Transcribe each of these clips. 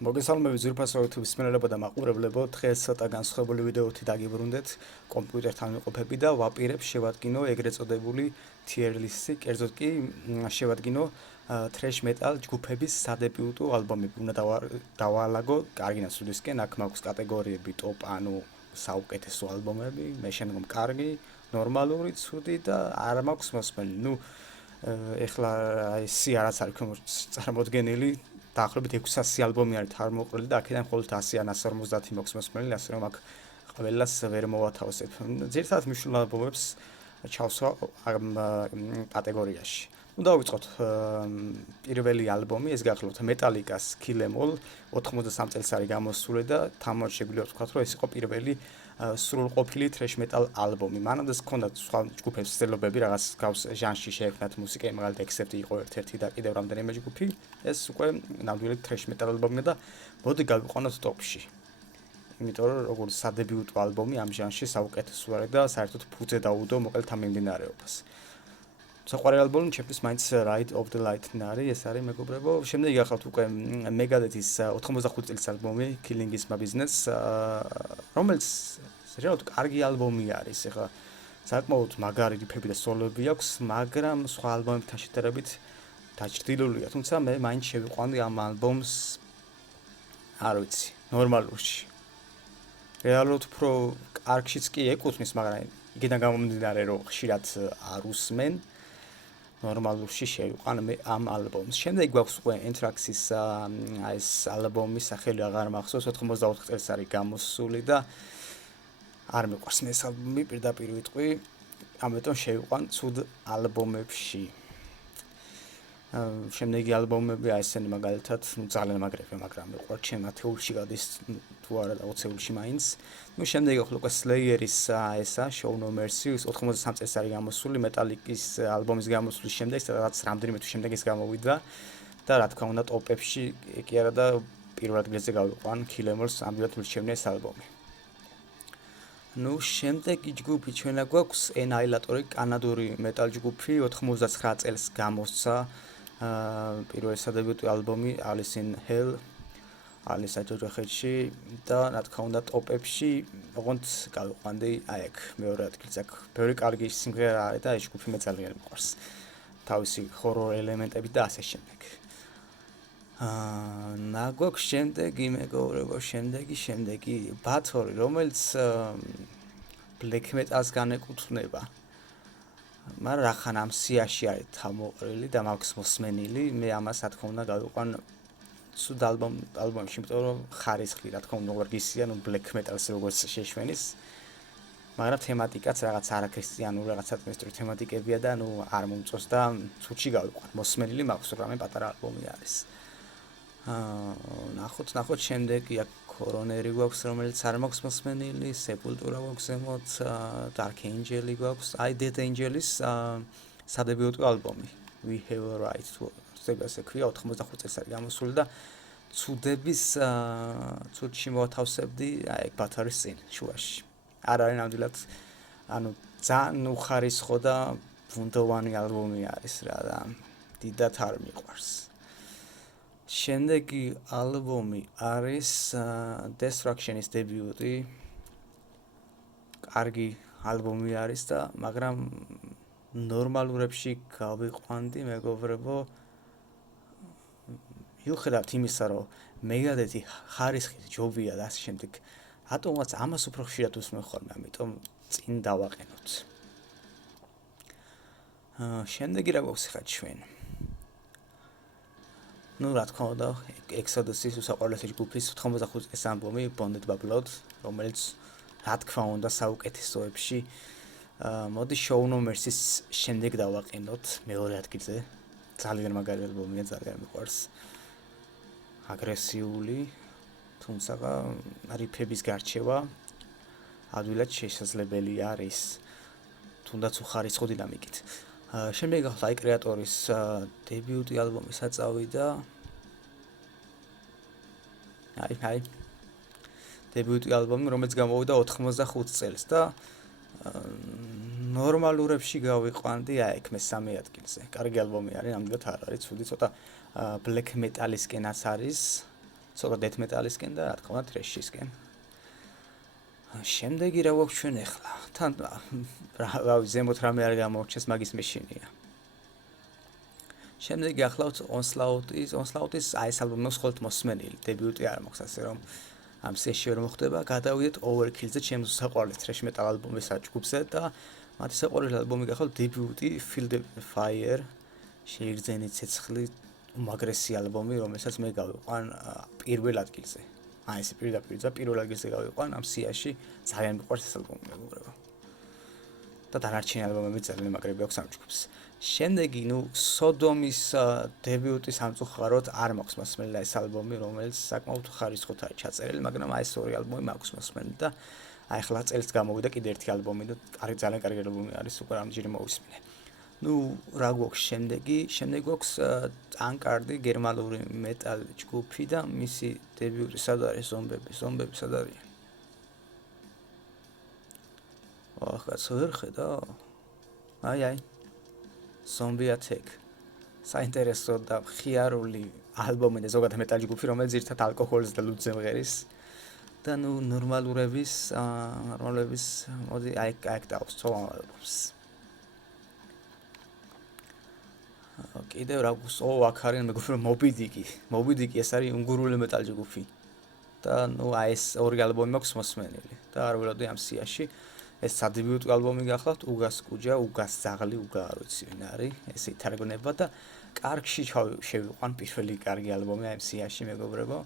მოგესალმებით ძვირფასო YouTube-ის მსმენელებო და მაყურებლებო, დღეს ცოტა განსხვავებული ვიდეოთი დაგიბრუნდეთ კომპიუტერთან ვიყოფები და ვაპირებ შევადგინო ეგრეთ წოდებული tier list-ი, კერძოდ კი შევადგინო thrash metal ჯგუფების სადებიუტო ალბომები. უნდა დავალაგო კარგი ნაცვლისკენ, აქ მაქვს კატეგორიები top, ანუ საუკეთესო ალბომები, მე შემდგომ კარგი, ნორმალური, ცუდი და არ მაქვს მოსმენი. ნუ ეხლა ეს არაც არის წარმოდგენილი დაახლოებით 600 ალბომი არის თარმოყრილი და აქედან მხოლოდ 100 ან 150 მაქვს მოსმენილი, ასე რომ აქ ყველას ვერ მოვათავსებ. ძირითადად მნიშვნელოვან ალბომებს ჩავსვა ამ კატეგორიაში. ნუ დავიწყოთ პირველი ალბომი, ეს გახლავთ მეტალიკას Kill 'Em All, 93 წელს არის გამოსული და თამაში შეგვიძლია ვთქვათ, რომ ეს იყო პირველი სრულყოფილი thrash metal ალბომი. მანამდე ჰქონდათ სხვა ჯგუფებს ცდილობები რაღაც გავს ჟანრში შეექმნათ მუსიკა, მაგალითად Accept იყო ერთ-ერთი და კიდევ რამდენიმე ჯგუფი. ეს უკვე ნამდვილი thrash metal ალბომია და მოდი გავიყვანოთ ტოპში. იმიტომ რომ როგორც სადებიუტო ალბომი ამ ჟანრში საუკეთესო არის და საერთოდ ფუძე დაუდო მოკლედ ამ მიმდინარეობას. საყვარელი ალბომი ჩემთვის მაინც Ride of the Lightning არის, ეს არის მეგობრებო. შემდეგი გახლავთ უკვე Megadeth-ის 85 წლის ალბომი Killing is my business, რომელიც რეალურად კარგი ალბომი არის. ეხლა საკმაოდ მაგარი რიფები და სოლოები აქვს, მაგრამ სხვა ალბომებთან შედარებით დაჭრილულია. თუმცა მე მაინც შევიყვანდი ამ ალბომს, არ ვიცი, ნორმალურში. რეალურად უფრო კარგშიც კი ეკუთვნის, მაგრამ იქიდან გამომდინარე, რომ ხშირად არ უსმენ. ნორმალურში შევიყვან მე ამ ალბომს. შემდეგ გვაქვს უკვე Anthrax-ის ეს ალბომის სახელი აღარ მახსოვს, 84 წელს არის გამოსული და არ მიყვარს მე ეს ალბომი, პირდაპირ ვიტყვი, ამიტომ შევიყვან ცუდ ალბომებში. შემდეგი ალბომები ესენი მაგალითად, ძალიან მაგრები, მაგრამ მიყვარს, ჩემ ათეულში გადის თუ არა და 20-ში მაინც. ნუ შემდეგი ახლა უკვე Slayer-ის ესა Show No Mercy 83 წელს არის გამოსული, Metallica-ის ალბომის გამოსulis შემდეგ, სადაც რამდენიმე თვის შემდეგ ის გამოვიდა და რა თქმა უნდა ტოპებში კი არა და პირველ ადგილზე გავიყვან Kill 'Em All-ს, ამბობთ მირჩევნია ეს ალბომი. ნუ შემდეგი ჯგუფი ჩვენა გვაქვს Annihilator-ი, კანადური მეტალ ჯგუფი, 99 წელს გამოსცა პირველი სადებიუტო ალბომი Alice in Hell, არის აჯოჯოხეთში და რა თქმა უნდა ტოპებში, ოღონდ გავიყვანდი აი აქ მეორე ადგილზე. აქ ბევრი კარგი სიმღერა არის და ეს ჯგუფი მე ძალიან მიყვარს. თავისი ჰორორ ელემენტები და ასე შემდეგ. ნაგვაქვს შემდეგი მეგობრებო, შემდეგი Bathory, რომელიც black metal-ს განეკუთვნება. მაგრამ რახან ამ სიაში არის თამოყრილი და მაქვს მოსმენილი, მე ამას რა თქმა უნდა გავიყვან ცუდ ალბომში, იმიტომ რომ ხარისხი რა თქმა უნდა ვარგისია, ნუ black metal-ს როგორც შეშვენის. მაგრამ თემატიკაც რაღაც არაქრისტიანული, რაღაც ატმოსფერული თემატიკებია და ნუ არ მომწონს და ცუდში გავიყვან. მოსმენილი მაქვს, რამე პატარა ალბომი არის. ნახოთ შემდეგი აქ Coronary გვაქვს, რომელიც არ მაქვს მოსმენილი, Sepultura გვაქვს ზემოთ, Dark Angel-ი გვაქვს, Dead Angel-ის სადებიუტო ალბომი We Have a Right to ასე ქვია, 85 წელს არის გამოსული და ცუდების ცუდში მოვათავსებდი აი Bathory-ის წინ შუაში. არ არის ნამდვილად, ანუ ძალიან უხარისხო და ბუნდოვანი ალბომი არის რა და დიდად არ მიყვარს. შემდეგი ალბომი არის Destruction-ის დებიუტი. კარგი ალბომი არის და მაგრამ ნორმალურებში გავიყვანდი მეგობრებო. მიუხედავად იმისა, რომ Megadeth-ი ხარისხით ჯობია და ასე შემდეგ, რატომაც ამას უფრო ხშირად უსმენ ხოლმე, ამიტომ წინ დავაყენოთ. შემდეგი რა გვაქვს ხა ჩვენ? ნუ რა თქმა უნდა, Exodus-ის უსაყვარლესი ჯგუფის 95 წლის ალბომი Bonded by Blood, რომელიც რა თქმა უნდა საუკეთესოებში. მოდი Show No Mercy-ის შემდეგ დავაყენოთ მეორე ადგილზე. ძალიან მაგარი ალბომია, ძალიან მიყვარს. აგრესიული, თუმცა რიფების გარჩევა ადვილად შესაძლებელი არის, თუნდაც უხარისხო დინამიკით. შემდეგი გახლავთ Creator-ის დებიუტი ალბომი საწავი და აი დებიუტი ალბომი, რომელიც გამოვიდა 85 წელს და ნორმალურებში გავიყვანდი აი აქ მესამე ადგილზე. კარგი ალბომი არის, ნამდვილად არ არის ცუდი, ცოტა black metal-ისკენაც არის, ცოტა death metal-ისკენ და რა თქმა უნდა thrash-ისკენ. შემდეგი რა გვაქვს ჩვენ ახლა? თან რავი ზემოთ რამე არ გამორჩეს, მაგის მეშინია. შემდეგი ახლავთ Onslaught-ის აი ეს ალბომი მაქვს ხოლმე მოსმენილი, დებიუტი არ მაქვს, ასე რომ ამ სიაში ვერ მოხდება. გადავიდეთ Overkill-ზე, ჩემს საყვარლის thrash metal ალბომის ჯგუფზე და მათი საყვარელი ალბომი გახლავთ დებიუტი Feel the Fire. შეიგრძენით ცეცხლი, უმაგრესი ალბომი, რომელსაც მე გავიყვან პირველ ადგილზე. აი ეს პირდაპირ პირველ ადგილზე გავიყვან ამ სიაში, ძალიან მიყვარს ეს ალბომი, მეგობრებო. და დანარჩენი ალბომები ძალიან მაგრები აქვს ამ ჯგუფს. შემდეგი, Sodom-ის დებიუტი სამწუხაროდ არ მაქვს მოსმენილი ეს ალბომი, რომელიც საკმაოდ ხარისხოთ არის ჩაწერილი, მაგრამ აი ეს ორი ალბომი მაქვს მოსმენილი და აი ახლა წელს გამოვიდა კიდე ერთი ალბომი და ძალიან კარგი ალბომი არის, უკვე რამდენჯერ მოვისმინე. რა გვაქვს შემდეგი? შემდეგი გვაქვს ტანკარდი, გერმანული მეტალ ჯგუფი და მისი დებიუტი სად არის? ზომბები სად არის? კაცო ვერ ხედავ? აი. Zombie Attack. საინტერესო და ხიარული ალბომი და ზოგადად მეტალ ჯგუფი, რომელიც ერთად ალკოჰოლს და ლუდზე მღერის. და ნორმალურების მოდი აი დავს ცო ალბომს. კიდევ რა გვაქვს? აქ არის მეგობრებო Moby Dick ეს არის უნგრული მეტალ ჯგუფი. და აი ეს ორი ალბომი მაქვს მოსმენილი და არ ველოდი ამ სიაში. ეს სადებიუტო ალბომი გახლავთ უგას კუჯა, უგას ძაღლი, უგა არ ვიცი ვინ არის, ეს ითარგმნება და კარგში შევიყვან პირველი კარგი ალბომი ამ სიაში, მეგობრებო.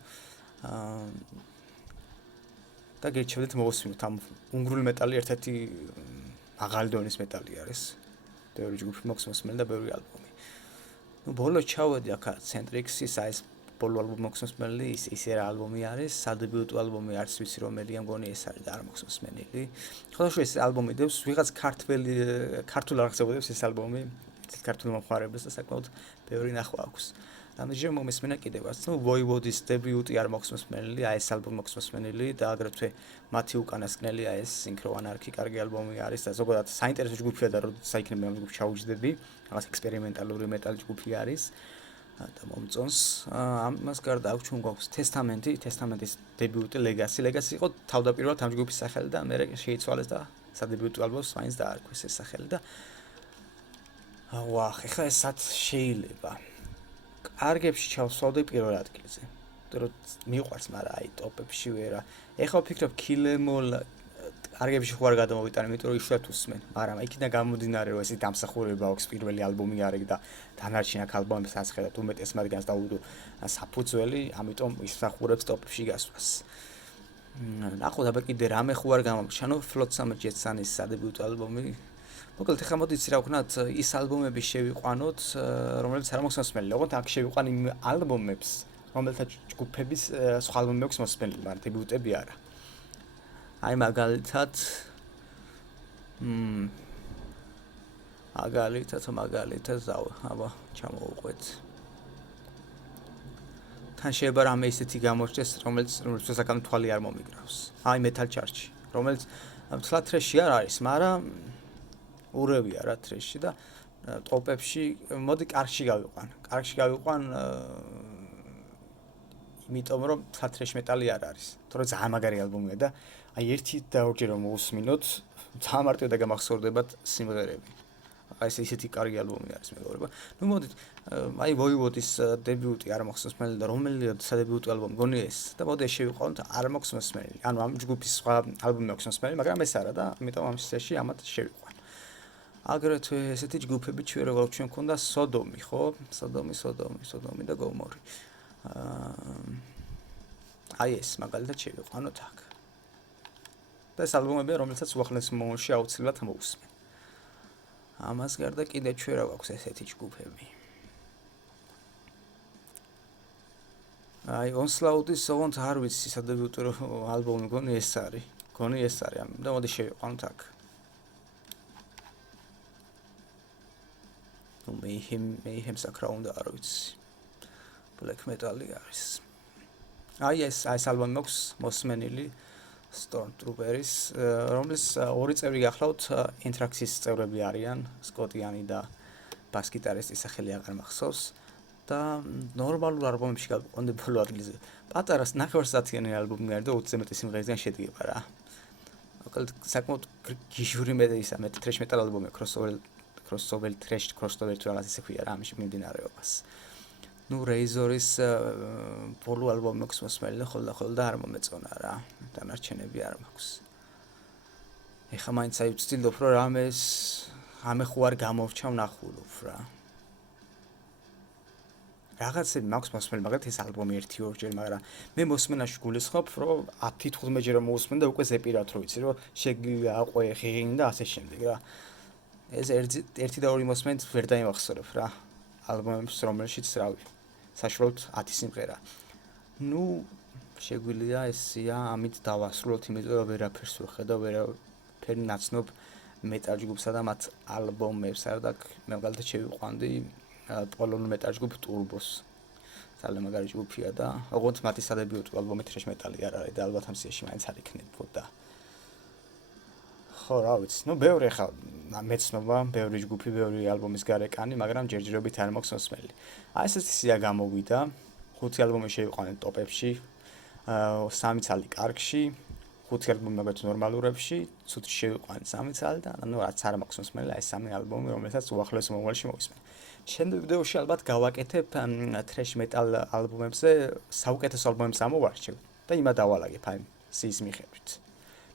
და გეჩვენეთ მოვუსმინოთ ამ უნგრული მეტალი ერთ-ერთი მაღალი დონის მეტალი არის. ბევრი ჯგუფი მაქვს მოსმენილი და ბევრი ალბომი. ბოლო ჩავედი აქ Centrix-ის აი ეს ბოლო ალბომი მაქვს მოსმენილი, ისე რა ალბომი არის, სადებიუტო ალბომი არც ვიცი რომელია, მგონი ეს არის და არ მაქვს მოსმენილი. ხოდაშო ეს ალბომი დევს ვიღაც ქართულ არ ხსებოდებს ეს ალბომი, ქართულ მომხმარებელს და საკმაოდ ბევრი ნახვა აქვს. რამდენჯერ მომისმენა კიდევაც, Voivodes დებიუტი არ მაქვს მოსმენილი, აი ეს ალბომი მაქვს მოსმენილი და აგრეთვე მათი უკანასკნელი აი ეს Synchro Anarchy კარგი ალბომი არის და ზოგადად საინტერესო ჯგუფია და როდესაც საიქნები ამ ჯგუფს ჩაუჯდები, რაღაც ექსპერიმენტალური მეტალ ჯგუფი არის. და მომწონს ამას გარდა აქვს ჩვენ გვაქვს Testament-ის დებიუტი Legacy იყო თავდაპირველად ამ ჯგუფის სახელი და მე შეიცვალეს და სადებიუტო ალბომს მაინც დაარქვეს ეს სახელი და ეხლა ესაც შეიძლება კარგებში ჩავსვავდი პირველ ადგილზე. იმიტომ რომ მიყვარს, მაგრამ აი ტოპებში ვერა. ეხლა ვფიქრობ Kill 'Em All კარგებში ხوار გადამოვიტანე, იმიტომ რომ იშვიათ უსმენ, მაგრამ იქიდან გამომდინარე რომ ესე დამსახურება აქვს პირველი ალბომი არის და დანარჩენი აქ ალბომებს ასხედავთ უმეტეს მათგანს და უდო საფუძველი, ამიტომ ისახურებს ტოპებში გასვლას. ნახოთ აბა კიდე რამე ხوار გამომჩანო Flotsam Jetson-ის სადებიუტო ალბომი. მოკლედ ეხლა მოდით რა ვქნათ ის ალბომები შევიყვანოთ, რომელიც არ მაქვს მოსმენილი. ოღონდ აქ შევიყვან იმ ალბომებს, რომელთა ჯგუფების სხვა ალბომები აქვს მოსმენილი, მაგრამ დებიუტები არა. აი მაგალითად აბა ჩამოვუყვეთ. თან შეიძლება რამე ისეთი გამოჩნდეს, რომელიც შესაძლოა თვალი არ მომიგრავს. აი Metal Church, რომელიც თლა thrash-ი არ არის, მაგრამ ურევია რა thrash-ი და ტოპებში მოდი კარგში გავიყვან. იმიტომ რომ თლა thrash metal-ი არ არის. თორე ძალიან მაგარი ალბომია და აი ერთი და ორჯერ რომ მოусმინოთ, ძალიან მარტივად და გამახსოვრდებათ სიმღერები. აი ეს ისეთი კარგი ალბომი არის მეგობრებო. მოდით აი Voivodes დებიუტი არ მაქვს მოსმენილი და რომელია სადებიუტო ალბომი გონია ეს და მოდი შევიყვანოთ არ მაქვს მოსმენილი. ანუ ამ ჯგუფის სხვა ალბომი მაქვს მოსმენილი, მაგრამ ეს არა და ამიტომ ამ სიაში ამათ შევიყვან. აგრეთვე ესეთი ჯგუფები ჩვენ ქონდა Sodom-ი, ხო? Sodom-ი და Gomorrah. აი ეს მაგალითად შევიყვანოთ აქ. და ეს ალბომებია, რომელსაც უახლოეს მომავალში აუცილებლად მოვუსმენ. ამას გარდა კიდე ჩვენ რა გვაქვს ესეთი ჯგუფები. აი Onslaught-ის ოღონდ არ ვიცი სადებიუტო ალბომი გონი ეს არის. და მოდი შევიყვანოთ აქ. Mayhem საკრაუნდა არ ვიცი. Black metal-ი არის. აი ეს ალბომი მაქვს მოსმენილი Stormtrooper-ის, რომლის ორი წევრი გახლავთ Anthrax-ის წევრები არიან, სკოტიანი და ბას-გიტარისტის სახელი აღარ მახსოვს. და ნორმალურ ალბომებში გავიყვანდი ბოლო ადგილზე. პატარა 9 საათიანი ალბომი არის და 20-ზე მეტი სიმღერიდან შედგება რა. მოკლედ საკმაოდ გიჟური მეტ თრეშ მეტალ ალბომი crossover thrash crossover თუ რაღაც ისე ქვია რა ამაში მიმდინარეობას. ნუ Razor-ის ბოლო ალბომი მაქვს მოსმენილი და ხოლმე და არ მომეწონა რა. დანარჩენები არ მაქვს. ეხლა მაინც აი ვცდილობ რომ რამე ხო არ გამოვჩა ვნახულობ რა. რაღაცები მაქვს მოსმენილი, მაგრამ ეს ალბომი 1-2 ჯერ, მაგრამ მე მოსმენაში გულისხმობ, რომ 10-15 ჯერ მოვუსმენ და უკვე ზეპირად რო ვიცი, რომ შეგვიძლია აყვე ღიღინი და ასე შემდეგ რა. ეს 1 და 2 მოსმენით ვერ დაიმახსოვრებ რა. ალბომებს რომელშიც რავი, საშუალოდ 10 სიმღერა. ნუ შეგვიძლია ესია ამით დავასრულოთ, იმიტომ რომ ვერაფერს ვხედავ, ვერაფერი ნაცნობ მეტალ ჯგუფსა და მათ ალბომებს არ და მე მაგალითად შევიყვანდი პოლონურ მეტალ ჯგუფ ტურბოს. ძალიან მაგარი ჯგუფია და ოღონდ მათი სადებიუტო ალბომი თრეშ მეტალი არ არის და ალბათ ამ სიაში მაინც არ იქნებოდა. ხო, რა ვიცი, ნუ ბევრი ხა მეცნობა, ბევრი ჯგუფი, ბევრი ალბომის გარეკანი, მაგრამ ჯერჯერობით არ მაქვს მოსმენილი. აი ესეთი სია გამოვიდა, 5 ალბომი შევიყვანეთ ტოპებში, 3 ცალი კარგში, 5 ალბომი მაგათ ნორმალურებში, ცუდი შევიყვანეთ 3 ცალი და ნუ რაც არ მაქვს მოსმენილი, აი 3 ალბომი, რომელსაც უახლოეს მომავალში მოვისმენ. შემდეგ ვიდეოში ალბათ გავაკეთებ თრეშ მეტალ ალბომებზე საუკეთესო ალბომებს ამოვარჩევ და იმად დავალაგებ აი სიის მიხედვით.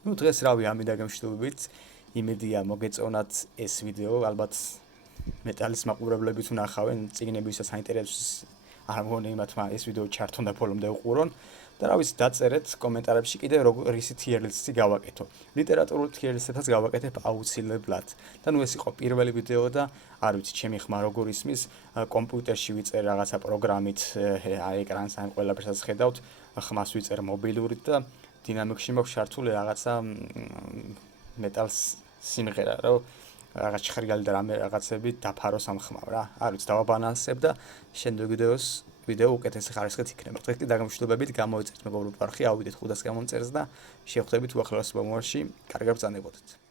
ნუ დღეს რავი ამიდა გამშვიდობებით, იმედია მოგეწონათ ეს ვიდეო, ალბათ მეტალის მაყურებლები თუ ნახავენ, წიგნებისაც საინტერესოს არ მგონი მათმა ეს ვიდეო ჩართონ და ბოლომდე უყურონ. და რა ვიცი, დაწერეთ კომენტარებში კიდე რისი tier list-ი გავაკეთო. ლიტერატურულ tier list-ეთაც გავაკეთებ აუცილებლად. და ნუ ეს იყო პირველი ვიდეო და არ ვიცი, ჩემი ხმა როგორ ისმის, კომპიუტერში ვიწერ რაღაცა პროგრამით, ეკრანს ან ყველაფერსაც ხედავთ, ხმას ვიწერ მობილურით და დინამიკში მაქვს ჩართული რაღაცა მეტალს სიმღერა, რომ რაღაც ხრიალი და რამე რაღაცები დაფაროს ამ ხმამ რა. არ ვიცი, დავაბალანსებ და შემდეგ ვიდეო უკეთესი ხარისხით იქნება. დღეს კი დაგმშვიდობებით, გამოიწერეთ მეგობრებო არხი, ავიდეთ 500 გამომწერს და შევხვდებით უახლოეს მომავალში. კარგად ბრძანებოდეთ.